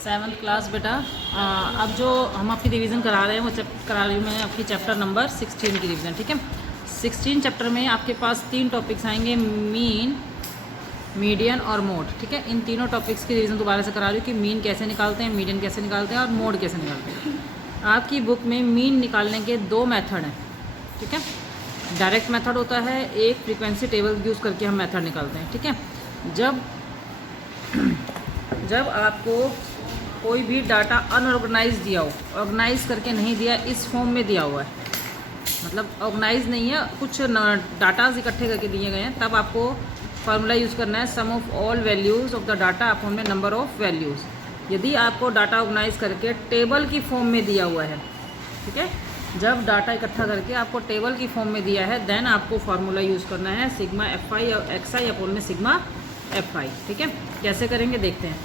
7th class बेटा। अब जो हम आपकी रिवीजन करा रहे हैं वो करा रही हूँ मैं आपकी चैप्टर नंबर 16 की रिवीजन। ठीक है, 16 चैप्टर में आपके पास 3 टॉपिक्स आएंगे, मीन, मीडियन और मोड। ठीक है, इन तीनों टॉपिक्स की रिवीजन दोबारा से करा रही हूँ कि मीन कैसे निकालते हैं, मीडियन कैसे निकालते हैं और मोड कैसे निकालते हैं। आपकी बुक में मीन निकालने के 2 मेथड हैं। ठीक है, डायरेक्ट मेथड होता है, एक फ्रीक्वेंसी टेबल यूज़ करके हम मेथड निकालते हैं। ठीक है, जब आपको कोई भी डाटा अनऑर्गेनाइज दिया हो, ऑर्गेनाइज करके नहीं दिया, इस फॉर्म में दिया हुआ है, मतलब ऑर्गेनाइज नहीं है, कुछ डाटाज इकट्ठे करके दिए गए हैं, तब आपको फार्मूला यूज़ करना है sum of all values of the data upon में नंबर ऑफ़ वैल्यूज़। यदि आपको डाटा ऑर्गेनाइज करके टेबल की फॉर्म में दिया हुआ है, ठीक है, जब डाटा इकट्ठा करके आपको टेबल की फॉर्म में दिया है, देन आपको फार्मूला यूज़ करना है सिग्मा FI और XI अपॉन में सिग्मा FI। ठीक है, कैसे करेंगे देखते हैं।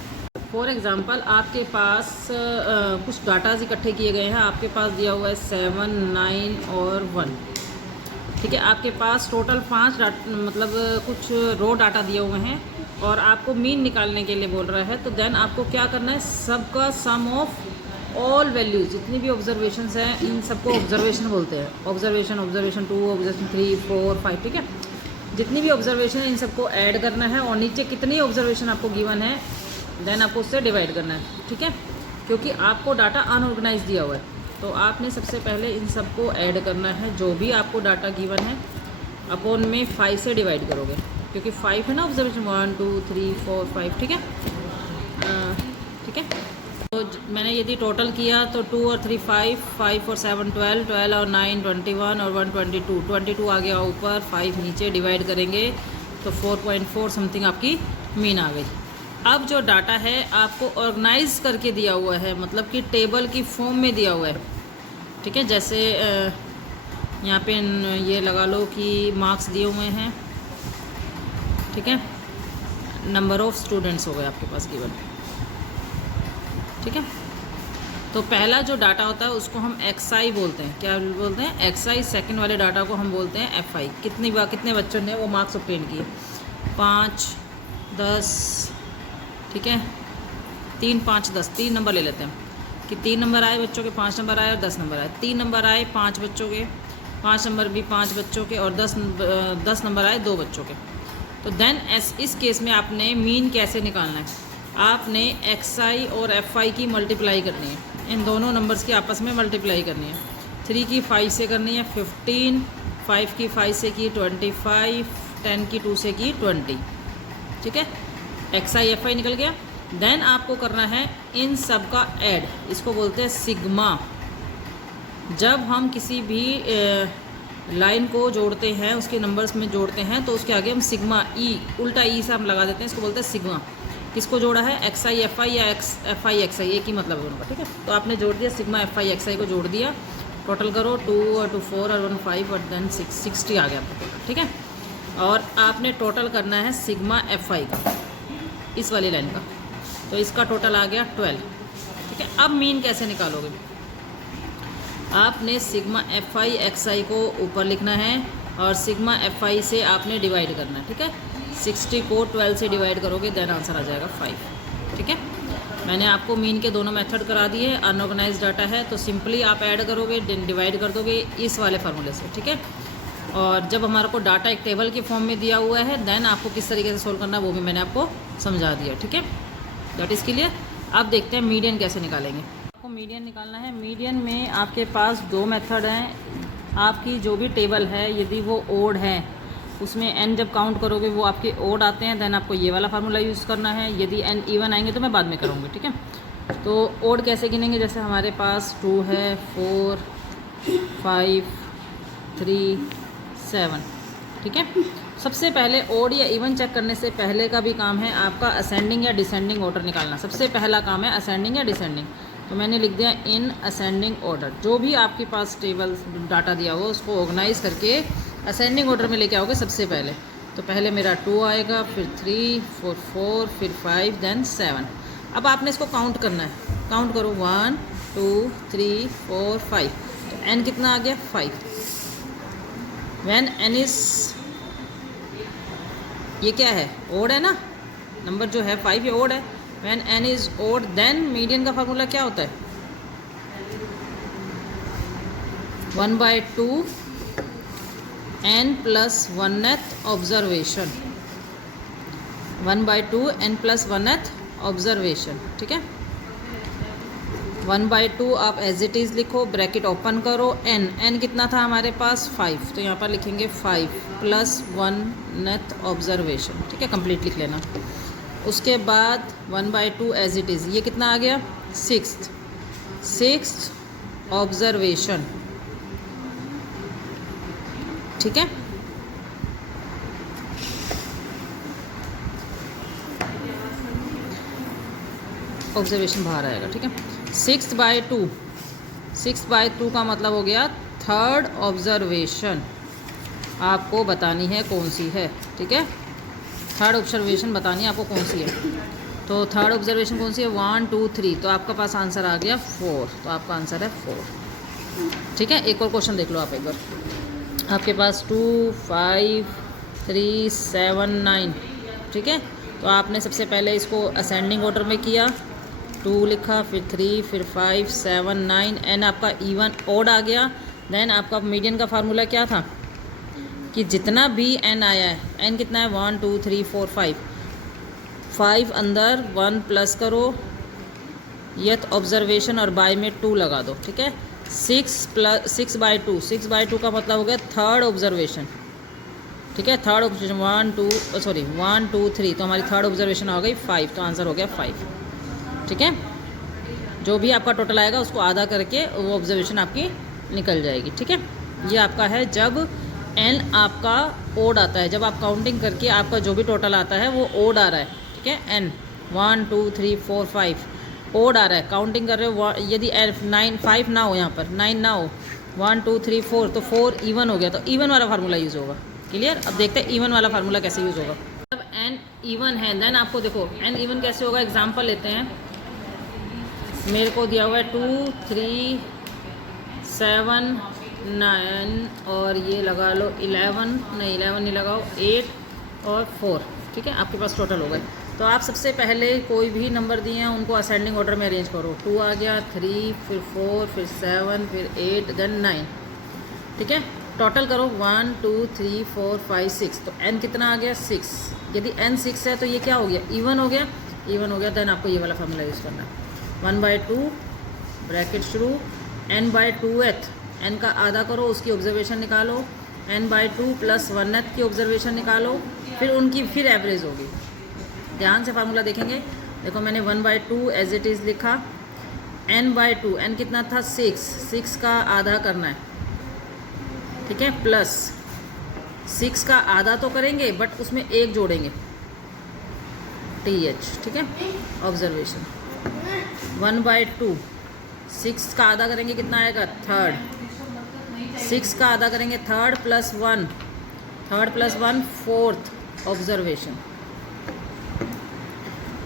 फॉर एग्ज़ाम्पल आपके पास कुछ डाटाज इकट्ठे किए गए हैं, आपके पास दिया हुआ है 7, 9 और 1। ठीक है, आपके पास टोटल 5 मतलब कुछ रो डाटा दिए हुए हैं और आपको मीन निकालने के लिए बोल रहा है, तो देन आपको क्या करना है, सबका सम ऑफ ऑल वैल्यूज़, जितनी भी ऑब्जर्वेशंस हैं इन सबको ऑब्जर्वेशन बोलते हैं। Observation 2, observation 3, 4, 5। ठीक है, जितनी भी ऑब्जर्वेशन है इन सबको ऐड करना है और नीचे कितनी ऑब्जर्वेशन आपको गिवन है देन आपको उससे डिवाइड करना है। ठीक है, क्योंकि आपको डाटा अनऑर्गेनाइज दिया हुआ है, तो आपने सबसे पहले इन सबको ऐड करना है, जो भी आपको डाटा गिवन है अपॉन में 5 से डिवाइड करोगे, क्योंकि 5 है ना ऑब्जर्वेशन, 1, 2, 3, 4, 5। ठीक है, ठीक है, तो मैंने यदि टोटल किया तो 2 और 3 5, 5 और 7 12, 12 और 9 21 और 1 22 आ गया ऊपर, 5 नीचे, डिवाइड करेंगे तो 4.4 समथिंग आपकी मीन आ गई। अब जो डाटा है आपको ऑर्गेनाइज करके दिया हुआ है, मतलब कि टेबल की फॉर्म में दिया हुआ है। ठीक है, जैसे यहाँ पे ये लगा लो कि मार्क्स दिए हुए हैं। ठीक है, नंबर ऑफ़ स्टूडेंट्स हो गए आपके पास गिवन। ठीक है, तो पहला जो डाटा होता है उसको हम XI बोलते हैं। क्या बोलते हैं? XI। सेकंड वाले डाटा को हम बोलते हैं FI। कितने बच्चों ने वो मार्क्स ऑब्टेन किए? 5, 10। ठीक है, 3, 5, 10, 3 नंबर ले लेते हैं कि 3 नंबर आए बच्चों के, 5 नंबर आए और 10 नंबर आए। 3 नंबर आए 5 बच्चों के, 5 नंबर भी 5 बच्चों के और 10 नंबर आए 2 बच्चों के। तो देन इस केस में आपने मीन कैसे निकालना है? आपने XI और FI की मल्टीप्लाई करनी है, इन दोनों नंबर्स की आपस में मल्टीप्लाई करनी है। 3 की 5 से करनी है 15, 5 की 5 से की 25, 10 की 2 से की 20। ठीक है, XI FI निकल गया। देन आपको करना है इन सब का ऐड, इसको बोलते हैं सिग्मा। जब हम किसी भी लाइन को जोड़ते हैं, उसके नंबर्स में जोड़ते हैं, तो उसके आगे हम सिग्मा उल्टा से हम लगा देते हैं, इसको बोलते हैं सिग्मा। किसको जोड़ा है? XI FI या FI XI, एक ही मतलब है उनका। ठीक है, तो आपने जोड़ दिया सिग्मा FI XI को जोड़ दिया, टोटल करो 2 और 2 4 और 1 5 और देन 60 आ गया आपका टोटल। ठीक है, और आपने टोटल करना है सिग्मा FI का, इस वाली लाइन का, तो इसका टोटल आ गया 12। ठीक है, अब मीन कैसे निकालोगे? आपने सिग्मा FI XI को ऊपर लिखना है और सिग्मा FI से आपने डिवाइड करना है। ठीक है, 60 को 12 से डिवाइड करोगे देन आंसर आ जाएगा 5। ठीक है, मैंने आपको मीन के दोनों मेथड करा दिए। अनऑर्गेनाइज डाटा है तो सिंपली आप ऐड करोगे, डिवाइड कर दोगे इस वाले फार्मूले से। ठीक है, और जब हमारे को डाटा एक टेबल के फॉर्म में दिया हुआ है, देन आपको किस तरीके से सोल्व करना है वो भी मैंने आपको समझा दिया। ठीक है, दैट इज़ क्लियर। अब देखते हैं मीडियन कैसे निकालेंगे। आपको मीडियन निकालना है। मीडियन में आपके पास 2 मेथड हैं। आपकी जो भी टेबल है, यदि वो ओड है, उसमें n जब काउंट करोगे वो आपके ओड आते हैं, देन आपको ये वाला फार्मूला यूज़ करना है। यदि n इवन आएंगे तो मैं बाद में करूँगी। ठीक है, तो ओड कैसे गिनेंगे? जैसे हमारे पास 2 है, 4, 5, 3, 7। ठीक है, सबसे पहले ओड या इवन चेक करने से पहले का भी काम है आपका असेंडिंग या डिसेंडिंग ऑर्डर निकालना। सबसे पहला काम है असेंडिंग या डिसेंडिंग, तो मैंने लिख दिया इन असेंडिंग ऑर्डर। जो भी आपके पास टेबल डाटा दिया हो उसको ऑर्गेनाइज करके असेंडिंग ऑर्डर में लेके आओगे सबसे पहले। तो पहले मेरा 2 आएगा, फिर 3, 4, फिर 5, देन 7। अब आपने इसको काउंट करना है, काउंट करो 1 2 3 4 5। तो n कितना आ गया? 5। व्हेन n इज़, ये क्या है? ओड है ना, नंबर जो है 5 ये ओड है। When n is odd then median का फार्मूला क्या होता है 1/2 n plus 1th observation 1/2 n plus 1th observation. ठीक है 1/2 आप एज इट इज़ लिखो, ब्रैकेट ओपन करो, n कितना था हमारे पास 5, तो यहाँ पर लिखेंगे 5 प्लस 1th ऑब्जर्वेशन। ठीक है कंप्लीट लिख लेना। उसके बाद 1/2 एज इट इज़, ये कितना आ गया 6th ऑब्जर्वेशन। ठीक है ऑब्जर्वेशन बाहर आएगा। ठीक है 6/2 का मतलब हो गया 3rd ऑब्जर्वेशन, आपको बतानी है कौन सी है। ठीक है 3rd ऑब्जर्वेशन बतानी है आपको कौन सी है। तो 3rd ऑब्जर्वेशन कौन सी है 1 2 3, तो आपका पास आंसर आ गया 4, तो आपका आंसर है 4। ठीक है एक और क्वेश्चन देख लो आप एक बार, आपके पास 2 5 3 7 9। ठीक है तो आपने सबसे पहले इसको असेंडिंग ऑर्डर में किया, 2 लिखा, फिर 3, फिर 5 7 9, एन आपका इवन ओड आ गया। देन आपका मीडियन का फार्मूला क्या था कि जितना भी एन आया है, एन कितना है 1 2 3 4 5 अंदर 1 प्लस करो, यथ ऑब्जर्वेशन और बाय में 2 लगा दो। ठीक है 6/2 का मतलब हो गया 3rd ऑब्जर्वेशन। ठीक है 3rd ऑब्जर्वेशन 1 2 3, तो हमारी 3rd ऑब्जर्वेशन हो गई 5, तो आंसर हो गया 5। ठीक है जो भी आपका टोटल आएगा उसको आधा करके वो ऑब्जर्वेशन आपकी निकल जाएगी। ठीक है ये आपका है जब एन आपका ओड आता है, जब आप काउंटिंग करके आपका जो भी टोटल आता है वो ओड आ रहा है। ठीक है एन 1 2 3 4 5 ओड आ रहा है, काउंटिंग कर रहे हो, यदि 9 5 ना हो, यहाँ पर 9 ना हो, 1 2 3 4, तो 4 इवन हो गया, तो इवन वाला फार्मूला यूज़ होगा। क्लियर अब देखते हैं इवन वाला फार्मूला कैसे यूज़ होगा। जब एन इवन है देन आपको देखो एन इवन कैसे होगा, एग्जाम्पल लेते हैं। मेरे को दिया हुआ है 2 3 7 9 और ये लगा लो 11 नहीं लगाओ 8 और 4। ठीक है आपके पास टोटल हो गए। तो आप सबसे पहले कोई भी नंबर दिए हैं उनको असेंडिंग ऑर्डर में अरेंज करो। 2 आ गया, 3 फिर 4 फिर 7 फिर 8 देन 9। ठीक है टोटल करो 1 2 3 4 5 6, तो n कितना आ गया 6। यदि n 6 है तो ये क्या हो गया इवन हो गया, देन आपको ये वाला फार्मूला यूज़ करना है 1/2 ब्रैकेट शुरू n/2th, n का आधा करो उसकी ऑब्जर्वेशन निकालो, n/2 प्लस 1th की ऑब्जर्वेशन निकालो, फिर उनकी फिर एवरेज होगी। ध्यान से फार्मूला देखेंगे। देखो मैंने 1/2 एज इट इज़ लिखा, n/2 n कितना था 6 का आधा करना है। ठीक है प्लस 6 का आधा तो करेंगे बट उसमें 1 जोड़ेंगे TH। ठीक है ऑब्जर्वेशन 1/2 6 का आधा करेंगे कितना आएगा 3rd, 6 का आधा करेंगे 3rd plus 1 4th observation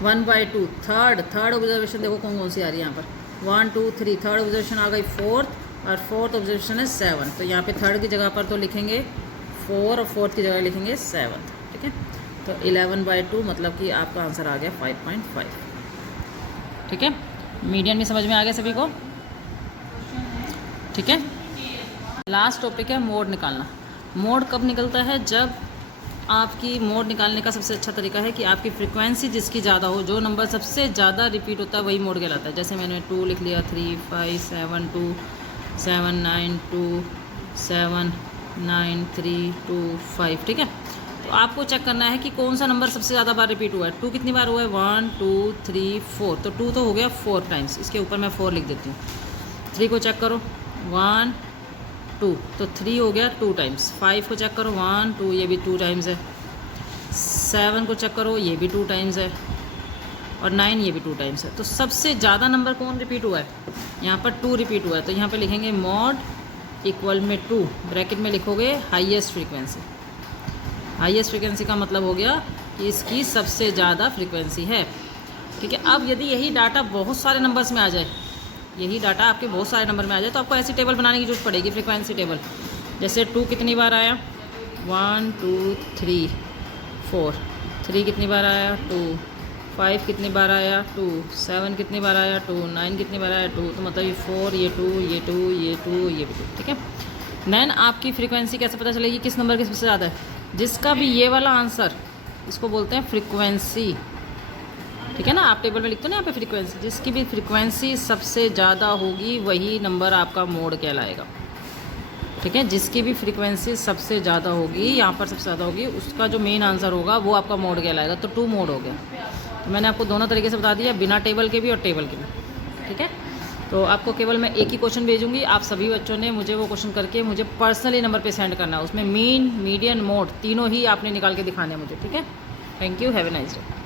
1/2 third observation देखो कौन कौन सी आ रही है यहाँ पर 1 2 3, 3rd ऑब्जर्वेशन आ गई 4th और 4th ऑब्जर्वेशन है 7, तो यहाँ पे 3rd की जगह पर तो लिखेंगे 4 और 4th की जगह लिखेंगे 7। ठीक है तो 11/2 मतलब कि आपका आंसर आ गया 5.5। ठीक है मीडियन भी समझ में आ गया सभी को। ठीक है लास्ट टॉपिक है मोड निकालना। मोड कब निकलता है, जब आपकी मोड निकालने का सबसे अच्छा तरीका है कि आपकी फ्रीक्वेंसी जिसकी ज़्यादा हो, जो नंबर सबसे ज़्यादा रिपीट होता है वही मोड कहलाता है। जैसे मैंने 2 लिख लिया, 3 5 7 2 7 9 2 7 9 3 2 5। ठीक है तो आपको चेक करना है कि कौन सा नंबर सबसे ज़्यादा बार रिपीट हुआ है। 2 कितनी बार हुआ है 1 2 3 4, तो 2 तो हो गया 4 टाइम्स, इसके ऊपर मैं 4 लिख देती हूँ। 3 को चेक करो 1 2, तो 3 हो गया 2 टाइम्स। 5 को चेक करो 1 2, ये भी 2 टाइम्स है। 7 को चेक करो ये भी 2 टाइम्स है, और 9 ये भी 2 टाइम्स है। तो सबसे ज़्यादा नंबर कौन रिपीट हुआ है, यहाँ पर 2 रिपीट हुआ है, तो यहाँ पर लिखेंगे मॉड इक्वल में 2, ब्रैकेट में लिखोगे हाईएस्ट फ्रीक्वेंसी। हाईएस्ट फ्रीक्वेंसी का मतलब हो गया कि इसकी सबसे ज़्यादा फ्रीक्वेंसी है। ठीक है अब यदि यही डाटा बहुत सारे नंबर्स में आ जाए, यही डाटा आपके बहुत सारे नंबर में आ जाए, तो आपको ऐसी टेबल बनाने की जरूरत पड़ेगी, फ्रीक्वेंसी टेबल। जैसे 2 कितनी बार आया 1 2 3 4, 3 कितनी बार आया 2, 5 कितनी बार आया 2, 7 कितनी बार आया 2, 9 कितनी बार आया 2, तो मतलब ये 4, ये 2, ये 2, ये 2, ये भी 2, ठीक है। देन आपकी फ्रीक्वेंसी कैसे पता चलेगी किस नंबर की सबसे ज़्यादा है? जिसका भी ये वाला आंसर, इसको बोलते हैं फ्रीक्वेंसी, ठीक है ना। आप टेबल में लिखते हो ना यहाँ पे फ्रीक्वेंसी, जिसकी भी फ्रीक्वेंसी सबसे ज़्यादा होगी वही नंबर आपका मोड कहलाएगा, ठीक है। जिसकी भी फ्रीक्वेंसी सबसे ज़्यादा होगी, यहाँ पर सबसे ज़्यादा होगी, उसका जो मेन आंसर होगा वो आपका मोड कहलाएगा। तो 2 मोड हो गया। तो मैंने आपको दोनों तरीके से बता दिया, बिना टेबल के भी और टेबल के भी, ठीक है। तो आपको केवल मैं एक ही क्वेश्चन भेजूंगी, आप सभी बच्चों ने मुझे वो क्वेश्चन करके मुझे पर्सनली नंबर पे सेंड करना है। उसमें मीन, मीडियन, मोड तीनों ही आपने निकाल के दिखाने हैं मुझे, ठीक है। Thank you, have a nice day.